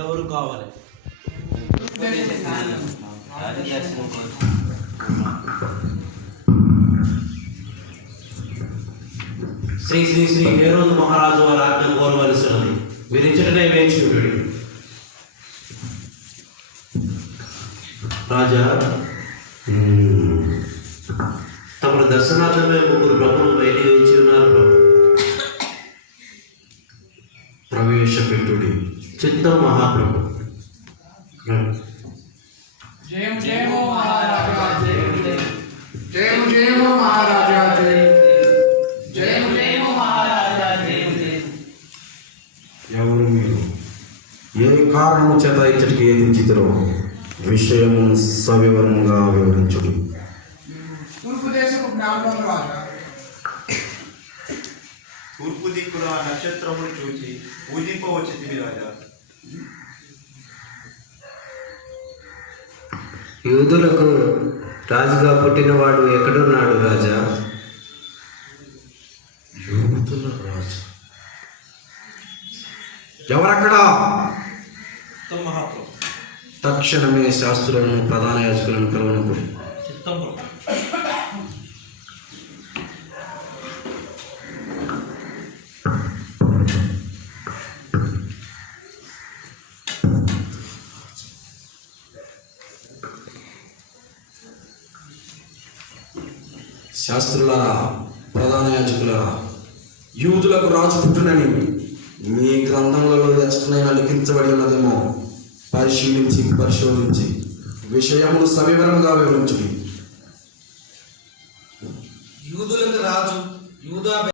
ఎవరు కావాలి? శ్రీ శ్రీ శ్రీ హేరోదు మహారాజు వారి ఆజ్ఞ కోరవలసినది. మీరు ఇచ్చటనే వేయించుకుంటాడు. రాజా, తమ దర్శనార్థమే ముగ్గురు ప్రభువులు బయట వేచి ఉన్నారు. ప్రవేశపెట్టుడి. చిత్తం మహాప్రభు. జయము జయము మహారాజా, జయము జయము మహారాజా, జయము జయము మహారాజా. ఎవరు మీరు? ఏ కారణము చేత ఇచ్చటికి ఏదించితిరో విషయము సవివరముగా వివరించుడి. తూర్పు దేశపు బ్రాహ్మణులు రాజా, తూర్పు దిక్కున నక్షత్రమును చూచి పూజింపవచ్చింది రాజా. యూదులకు రాజుగా పుట్టినవాడు ఎక్కడున్నాడు రాజా? యూదుల రాజు ఎవరక్కడా? మహాప్రభు. తక్షణమే శాస్త్రులను ప్రధాన యాజకులను కలవనప్పుడు. చిత్తం ప్రభు. శాస్త్రులారా, ప్రధాన యాజకులారా, యూదులకు రాజు పుట్టునని మీ గ్రంథములలో ఎచ్చటనైనా లిఖించబడి ఉన్నదేమో పరిశోధించి విషయమును సవివరముగా వివరించుడి. యూదులకు రాజు యూదా